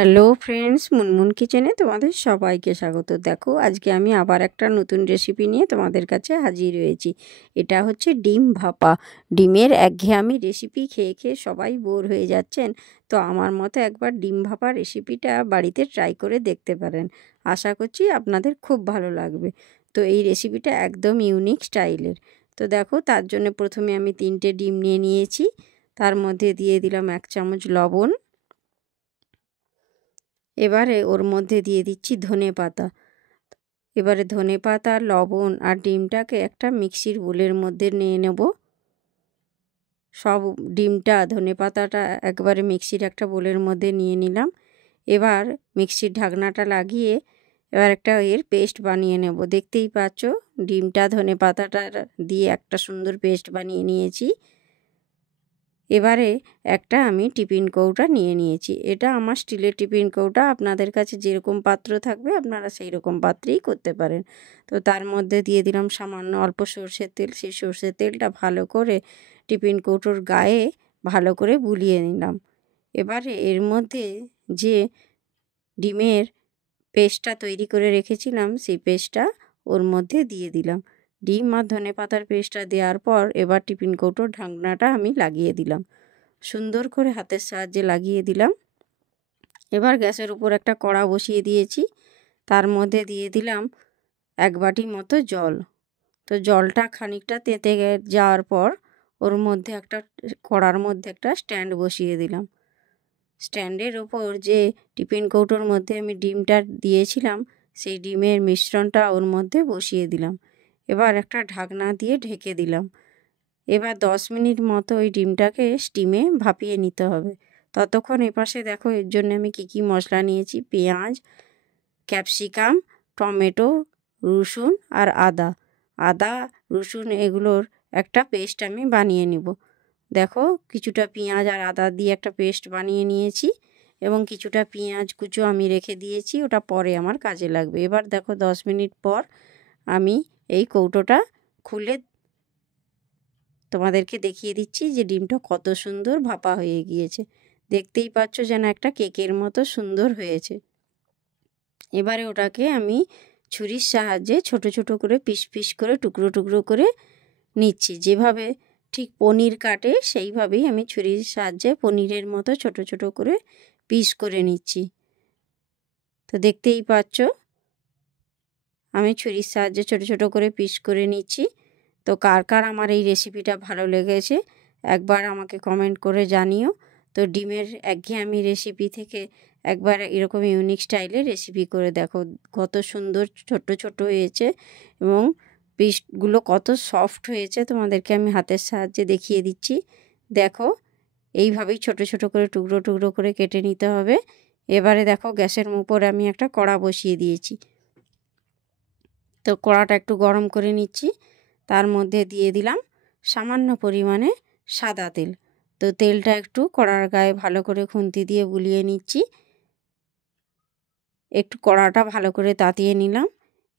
Hello friends, Munmun কিচেনে তোমাদের সবাইকে স্বাগত। দেখো আজকে আমি আবার একটা নতুন রেসিপি নিয়ে তোমাদের কাছে হাজির হয়েছি। এটা হচ্ছে ডিম ভাপা। ডিমের একঘেয়েমি রেসিপি খেয়ে খেয়ে সবাই বোর হয়ে যাচ্ছেন, তো আমার মতো একবার ডিম ভাপা রেসিপিটা বাড়িতে ট্রাই করে দেখতে পারেন। আশা করছি আপনাদের খুব ভালো লাগবে। তো এই রেসিপিটা একদম ইউনিক স্টাইলের। তো দেখো, তার জন্য প্রথমে আমি 3টে ডিম নিয়ে নিয়েছি। তার মধ্যে দিয়ে দিলাম 1 চামচ লবণ। এবারে ওর মধ্যে দিয়ে দিচ্ছি ধনেপাতা। এবারে ধনেপাতা, লবণ আর ডিমটাকে একটা মিক্সির বোলের মধ্যে নিয়ে নেব। সব ডিমটা, ধনেপাতাটা একবারে মিক্সির একটা বোলের মধ্যে নিয়ে নিলাম। এবার মিক্সির ঢাকনাটা লাগিয়ে এবার একটা এর পেস্ট বানিয়ে নেব। দেখতেই পাচ্ছ ডিমটা ধনেপাতাটা দিয়ে একটা সুন্দর পেস্ট বানিয়ে নিয়েছি। এবারে একটা আমি টিফিন কৌটা নিয়ে নিয়েছি। এটা আমার স্টিলের টিফিন কৌটা। আপনাদের কাছে যেরকম পাত্র থাকবে আপনারা সেই রকম পাত্রেই করতে পারেন। তো তার মধ্যে দিয়ে দিলাম সামান্য অল্প সর্ষের তেল। সেই সর্ষের তেলটা ভালো করে টিফিন কৌটোর গায়ে ভালো করে বুলিয়ে নিলাম। এবারে এর মধ্যে যে ডিমের পেস্টটা তৈরি করে রেখেছিলাম সেই পেস্টটা ওর মধ্যে দিয়ে দিলাম। ডিম আর ধনেপাতার পেস্টটা দেওয়ার পর এবার টিফিন কৌটোর ঢাকনাটা আমি লাগিয়ে দিলাম। সুন্দর করে হাতের সাহায্যে লাগিয়ে দিলাম। এবার গ্যাসের উপর একটা কড়া বসিয়ে দিয়েছি। তার মধ্যে দিয়ে দিলাম 1 বাটি মতো জল। তো জলটা খানিকটা তেতে যাওয়ার পর ওর মধ্যে কড়ার মধ্যে একটা স্ট্যান্ড বসিয়ে দিলাম। স্ট্যান্ডের ওপর যে টিফিন কৌটোর মধ্যে আমি ডিমটা দিয়েছিলাম সেই ডিমের মিশ্রণটা ওর মধ্যে বসিয়ে দিলাম। এবার একটা ঢাকনা দিয়ে ঢেকে দিলাম। এবার 10 মিনিট মতো ওই ডিমটাকে স্টিমে ভাপিয়ে নিতে হবে। ততক্ষণ এপাশে দেখো এর জন্য আমি কী কী মশলা নিয়েছি। পেঁয়াজ, ক্যাপসিকাম, টমেটো, রসুন আর আদা রসুন এগুলোর একটা পেস্ট আমি বানিয়ে নিব। দেখো কিছুটা পেঁয়াজ আর আদা দিয়ে একটা পেস্ট বানিয়ে নিয়েছি এবং কিছুটা পেঁয়াজ কুচো আমি রেখে দিয়েছি, ওটা পরে আমার কাজে লাগবে। এবার দেখো 10 মিনিট পর আমি এই কৌটোটা খুলে তোমাদেরকে দেখিয়ে দিচ্ছি যে ডিমটা কত সুন্দর ভাপা হয়ে গিয়েছে। দেখতেই পাচ্ছ যেন একটা কেকের মতো সুন্দর হয়েছে। এবারে ওটাকে আমি ছুরির সাহায্যে ছোট ছোট করে পিস পিস করে টুকরো টুকরো করে নিচ্ছি। যেভাবে ঠিক পনির কাটে সেইভাবেই আমি ছুরির সাহায্যে পনিরের মতো ছোট ছোট করে পিস করে নিচ্ছি। তো দেখতেই পাচ্ছ আমি ছুরির সাহায্যে ছোট ছোট করে পিস করে নিচ্ছি। তো কার কার আমার এই রেসিপিটা ভালো লেগেছে একবার আমাকে কমেন্ট করে জানিও। তো ডিমের একঘেয়েমি রেসিপি থেকে একবার এরকম ইউনিক স্টাইলের রেসিপি করে দেখো। কত সুন্দর ছোট ছোট হয়েছে এবং পিসগুলো কত সফট হয়েছে তোমাদেরকে আমি হাতের সাহায্যে দেখিয়ে দিচ্ছি। দেখো এইভাবেই ছোট ছোট করে টুকরো টুকরো করে কেটে নিতে হবে। এবারে দেখো গ্যাসের উপর আমি একটা কড়া বসিয়ে দিয়েছি। তো কড়াটা একটু গরম করে নিচ্ছি। তার মধ্যে দিয়ে দিলাম সামান্য পরিমাণে সাদা তেল। তো তেলটা একটু কড়ার গায়ে ভালো করে খুন্তি দিয়ে বুলিয়ে নিচ্ছি। একটু কড়াটা ভালো করে তাতিয়ে নিলাম।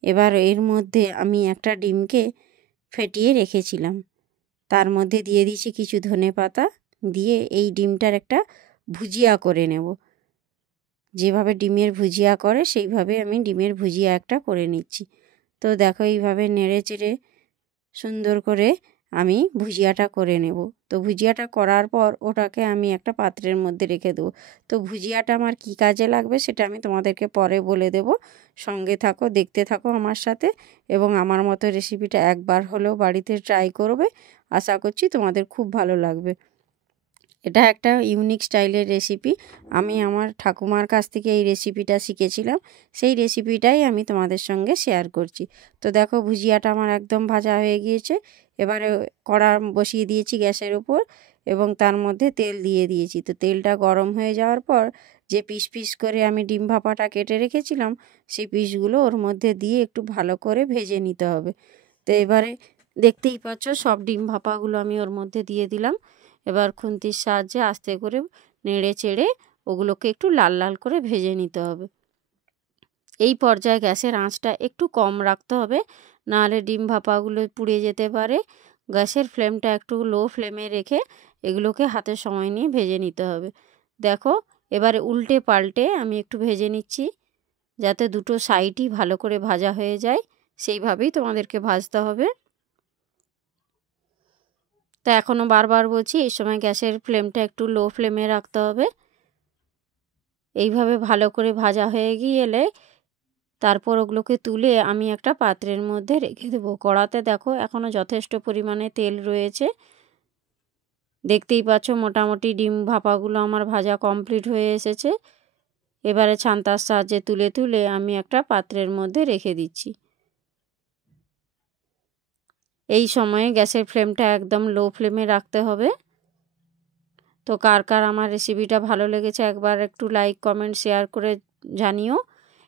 এবার এর মধ্যে আমি একটা ডিমকে ফেটিয়ে রেখেছিলাম, তার মধ্যে দিয়ে দিয়েছি কিছু ধনেপাতা। দিয়ে এই ডিমটার একটা ভুজিয়া করে নেব। যেভাবে ডিমের ভুজিয়া করে সেইভাবে আমি ডিমের ভুজিয়া একটা করে নিচ্ছি। তো দেখো এইভাবে নেড়ে চেড়ে সুন্দর করে আমি ভুজিয়াটা করে নেব। তো ভুজিয়াটা করার পর ওটাকে আমি একটা পাত্রের মধ্যে রেখে দেবো। তো ভুজিয়াটা আমার কী কাজে লাগবে সেটা আমি তোমাদেরকে পরে বলে দেব। সঙ্গে থাকো, দেখতে থাকো আমার সাথে এবং আমার মতো রেসিপিটা একবার হলেও বাড়িতে ট্রাই করবে। আশা করছি তোমাদের খুব ভালো লাগবে। এটা একটা ইউনিক স্টাইলের রেসিপি। আমি আমার ঠাকুমার কাছ থেকে এই রেসিপিটা শিখেছিলাম। সেই রেসিপিটাই আমি তোমাদের সঙ্গে শেয়ার করছি। তো দেখো ভুজিয়াটা আমার একদম ভাজা হয়ে গিয়েছে। এবারে কড়া বসিয়ে দিয়েছি গ্যাসের উপর এবং তার মধ্যে তেল দিয়ে দিয়েছি। তো তেলটা গরম হয়ে যাওয়ার পর যে পিস পিস করে আমি ডিম ভাপাটা কেটে রেখেছিলাম সেই পিসগুলো ওর মধ্যে দিয়ে একটু ভালো করে ভেজে নিতে হবে। তো এবারে দেখতেই পাচ্ছ সব ডিম ভাপাগুলো আমি ওর মধ্যে দিয়ে দিলাম। এবার খুন্তির সাহায্যে আস্তে করে নেড়ে চেড়ে ওগুলোকে একটু লাল লাল করে ভেজে নিতে হবে। এই পর্যায়ে গ্যাসের আঁচটা একটু কম রাখতে হবে, নাহলে ডিম ভাপাগুলো পুড়ে যেতে পারে। গ্যাসের ফ্লেমটা একটু লো ফ্লেমে রেখে এগুলোকে হাতে সময় নিয়ে ভেজে নিতে হবে। দেখো এবারে উল্টে পাল্টে আমি একটু ভেজে নিচ্ছি, যাতে দুটো সাইডই ভালো করে ভাজা হয়ে যায়, সেইভাবেই তোমাদেরকে ভাজতে হবে। তা এখনও বারবার বলছি, এই সময় গ্যাসের ফ্লেমটা একটু লো ফ্লেমে রাখতে হবে। এইভাবে ভালো করে ভাজা হয়ে গেলে তারপর ওগুলোকে তুলে আমি একটা পাত্রের মধ্যে রেখে দেবো। কড়াতে দেখো এখনও যথেষ্ট পরিমাণে তেল রয়েছে, দেখতেই পাচ্ছ মোটামুটি ডিম ভাপাগুলো আমার ভাজা কমপ্লিট হয়ে এসেছে। এবারে ছান্তার সাহায্যে তুলে তুলে আমি একটা পাত্রের মধ্যে রেখে দিচ্ছি। এই সময়ে গ্যাসের ফ্লেমটা একদম লো ফ্লেমে রাখতে হবে। তো কার কার আমার রেসিপিটা ভালো লেগেছে একবার একটু লাইক কমেন্ট শেয়ার করে জানিও,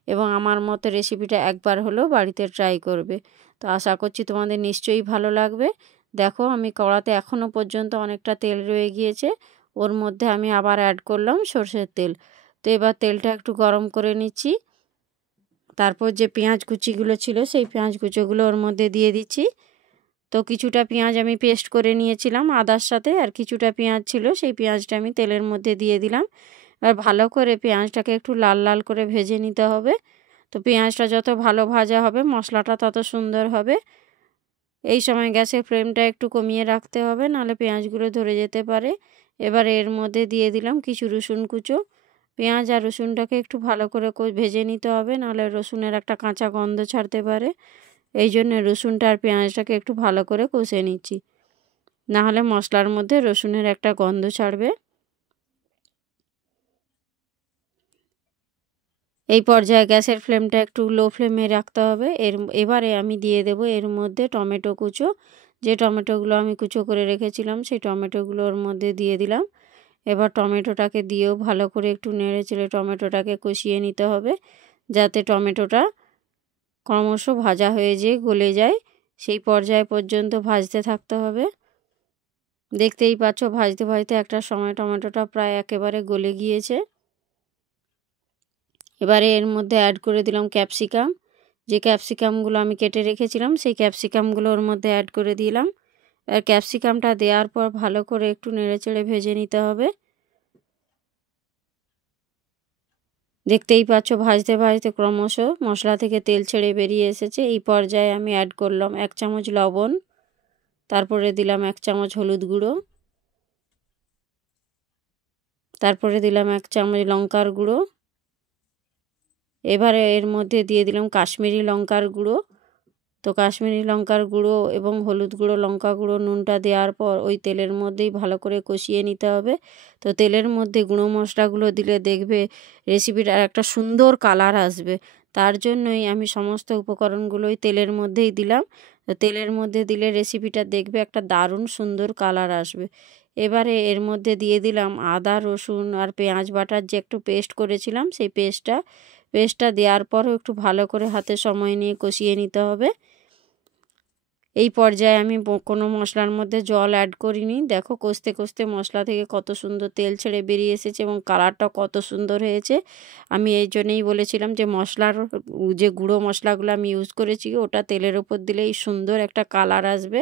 এবং আমার মতো রেসিপিটা একবার হলেও বাড়িতে ট্রাই করবে। তো আশা করছি তোমাদের নিশ্চয়ই ভালো লাগবে। দেখো আমি কড়াতে এখনও পর্যন্ত অনেকটা তেল রয়ে গিয়েছে, ওর মধ্যে আমি আবার অ্যাড করলাম সরষের তেল। তো এবার তেলটা একটু গরম করে নিচ্ছি। তারপর যে পেঁয়াজ কুচিগুলো ছিল সেই পেঁয়াজ কুচিগুলো ওর মধ্যে দিয়ে দিচ্ছি। তো কিছুটা পেঁয়াজ আমি পেস্ট করে নিয়েছিলাম আদার সাথে, আর কিছুটা পেঁয়াজ ছিল সেই পেঁয়াজটা আমি তেলের মধ্যে দিয়ে দিলাম। এবার ভালো করে পেঁয়াজটাকে একটু লাল লাল করে ভেজে নিতে হবে। তো পেঁয়াজটা যত ভালো ভাজা হবে মশলাটা তত সুন্দর হবে। এই সময় গ্যাসের ফ্লেমটা একটু কমিয়ে রাখতে হবে, নাহলে পেঁয়াজগুলো ধরে যেতে পারে। এবার এর মধ্যে দিয়ে দিলাম কিছু রসুন কুচো। পেঁয়াজ আর রসুনটাকে একটু ভালো করে ভেজে নিতে হবে, নাহলে রসুনের একটা কাঁচা গন্ধ ছাড়তে পারে। এই জন্য রসুনটা আর পেঁয়াজটাকে একটু ভালো করে কষে নিচ্ছি, নাহলে মশলার মধ্যে রসুনের একটা গন্ধ ছাড়বে। এই পর্যায়ে গ্যাসের ফ্লেমটা একটু লো ফ্লেমে রাখতে হবে। এবারে আমি দিয়ে দেব এর মধ্যে টমেটো কুচো। যে টমেটোগুলো আমি কুচো করে রেখেছিলাম সেই টমেটোগুলো ওর মধ্যে দিয়ে দিলাম। এবার টমেটোটাকে দিয়েও ভালো করে একটু নেড়ে চেড়ে টমেটোটাকে কষিয়ে নিতে হবে, যাতে টমেটোটা ক্রমশ ভাজা হয়ে যেয়ে গলে যায়। সেই পর্যায় পর্যন্ত ভাজতে থাকতে হবে। দেখতেই পাচ্ছ ভাজতে ভাজতে একটা সময় টমেটোটা প্রায় একেবারে গলে গিয়েছে। এবারে এর মধ্যে অ্যাড করে দিলাম ক্যাপসিকাম। যে ক্যাপসিকামগুলো আমি কেটে রেখেছিলাম সেই ক্যাপসিকামগুলো ওর মধ্যে অ্যাড করে দিলাম। আর ক্যাপসিকামটা দেওয়ার পর ভালো করে একটু নেড়েচেড়ে ভেজে নিতে হবে। দেখতেই পাচ্ছ ভাজতে ভাজতে ক্রমশ মশলা থেকে তেল ছেড়ে বেরিয়ে এসেছে। এই পর্যায়ে আমি অ্যাড করলাম 1 চামচ লবণ, তারপরে দিলাম 1 চামচ হলুদ গুঁড়ো, তারপরে দিলাম 1 চামচ লঙ্কার গুঁড়ো। এবারে এর মধ্যে দিয়ে দিলাম কাশ্মীরি লঙ্কার গুঁড়ো। তো কাশ্মীরি লঙ্কার গুঁড়ো এবং হলুদ গুঁড়ো, লঙ্কা গুঁড়ো, নুনটা দেওয়ার পর ওই তেলের মধ্যেই ভালো করে কষিয়ে নিতে হবে। তো তেলের মধ্যে গুঁড়ো মশলাগুলো দিলে দেখবে রেসিপিটার একটা সুন্দর কালার আসবে। তার জন্যই আমি সমস্ত উপকরণগুলোই তেলের মধ্যেই দিলাম। তো তেলের মধ্যে দিলে রেসিপিটা দেখবে একটা দারুণ সুন্দর কালার আসবে। এবারে এর মধ্যে দিয়ে দিলাম আদা, রসুন আর পেঁয়াজ বাটার যে একটু পেস্ট করেছিলাম সেই পেস্টটা দেওয়ার পরও একটু ভালো করে হাতে সময় নিয়ে কষিয়ে নিতে হবে। এই পর্যায়ে আমি কোনো মশলার মধ্যে জল অ্যাড করিনি। দেখো কষতে কষতে মশলা থেকে কত সুন্দর তেল ছেড়ে বেরিয়ে এসেছে এবং কালারটা কত সুন্দর হয়েছে। আমি এই জন্যই বলেছিলাম যে মশলার যে গুঁড়ো মশলাগুলো আমি ইউজ করেছি ওটা তেলের ওপর দিলেই সুন্দর একটা কালার আসবে।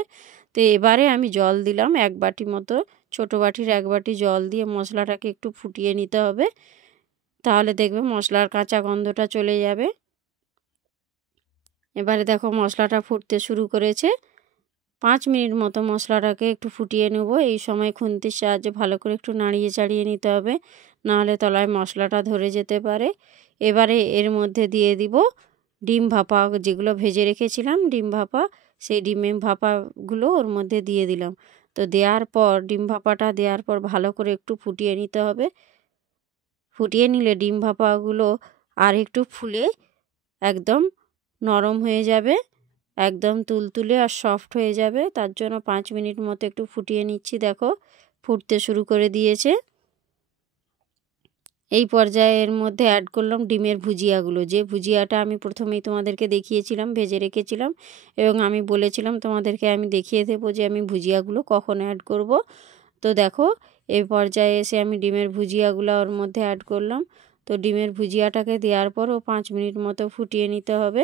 তো এবারে আমি জল দিলাম 1 বাটি মতো, ছোটো বাটির 1 বাটি জল দিয়ে মশলাটাকে একটু ফুটিয়ে নিতে হবে। তাহলে দেখবে মশলার কাঁচা গন্ধটা চলে যাবে। এবারে দেখো মশলাটা ফুটতে শুরু করেছে। 5 মিনিট মতো মশলাটাকে একটু ফুটিয়ে নেব। এই সময় খুন্তির সাহায্যে ভালো করে একটু নাড়িয়ে চাড়িয়ে নিতে হবে, নাহলে তলায় মশলাটা ধরে যেতে পারে। এবারে এর মধ্যে দিয়ে দিব ডিম ভাপা, যেগুলো ভেজে রেখেছিলাম ডিম ভাপা, সেই ডিমের ভাপাগুলো ওর মধ্যে দিয়ে দিলাম। তো দেওয়ার পর ডিম ভাপাটা দেওয়ার পর ভালো করে একটু ফুটিয়ে নিতে হবে। ফুটিয়ে নিলে ডিম ভাপাগুলো আর একটু ফুলে একদম নরম হয়ে যাবে, একদম তুলতুলে আর সফট হয়ে যাবে। তার জন্য 5 মিনিট মতো একটু ফুটিয়ে নিচ্ছি। দেখো ফুটতে শুরু করে দিয়েছে। এই পর্যায়ে এর মধ্যে অ্যাড করলাম ডিমের ভুজিয়াগুলো। যে ভুজিয়াটা আমি প্রথমেই তোমাদেরকে দেখিয়েছিলাম, ভেজে রেখেছিলাম, এবং আমি বলেছিলাম তোমাদেরকে আমি দেখিয়ে দেবো যে আমি ভুজিয়াগুলো কখন অ্যাড করব। তো দেখো এই পর্যায়ে এসে আমি ডিমের ভুজিয়াগুলো ওর মধ্যে অ্যাড করলাম। তো ডিমের ভুজিয়াটাকে দেওয়ার পরও 5 মিনিট মতো ফুটিয়ে নিতে হবে,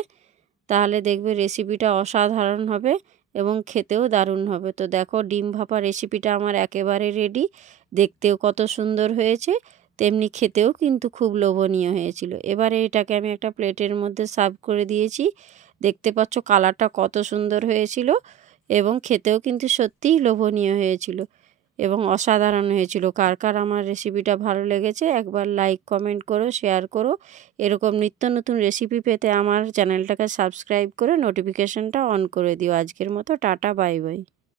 তাহলে দেখবে রেসিপিটা অসাধারণ হবে এবং খেতেও দারুণ হবে। তো দেখো ডিম ভাপা রেসিপিটা আমার একেবারে রেডি, দেখতেও কত সুন্দর হয়েছে। তেমনি খেতেও কিন্তু খুব লোভনীয় হয়েছিল। এবারে এটাকে আমি একটা প্লেটের মধ্যে সার্ভ করে দিয়েছি। দেখতে পাচ্ছ কালারটা কত সুন্দর হয়েছিল এবং খেতেও কিন্তু সত্যিই লোভনীয় হয়েছিল এবং অসাধারণ হয়েছিল। কার কার আমার রেসিপিটা ভালো লেগেছে একবার লাইক কমেন্ট করো, শেয়ার করো। এরকম নিত্য নতুন রেসিপি পেতে আমার চ্যানেলটাকে সাবস্ক্রাইব করে নোটিফিকেশনটা অন করে দিও। আজকের মতো টাটা, বাই বাই।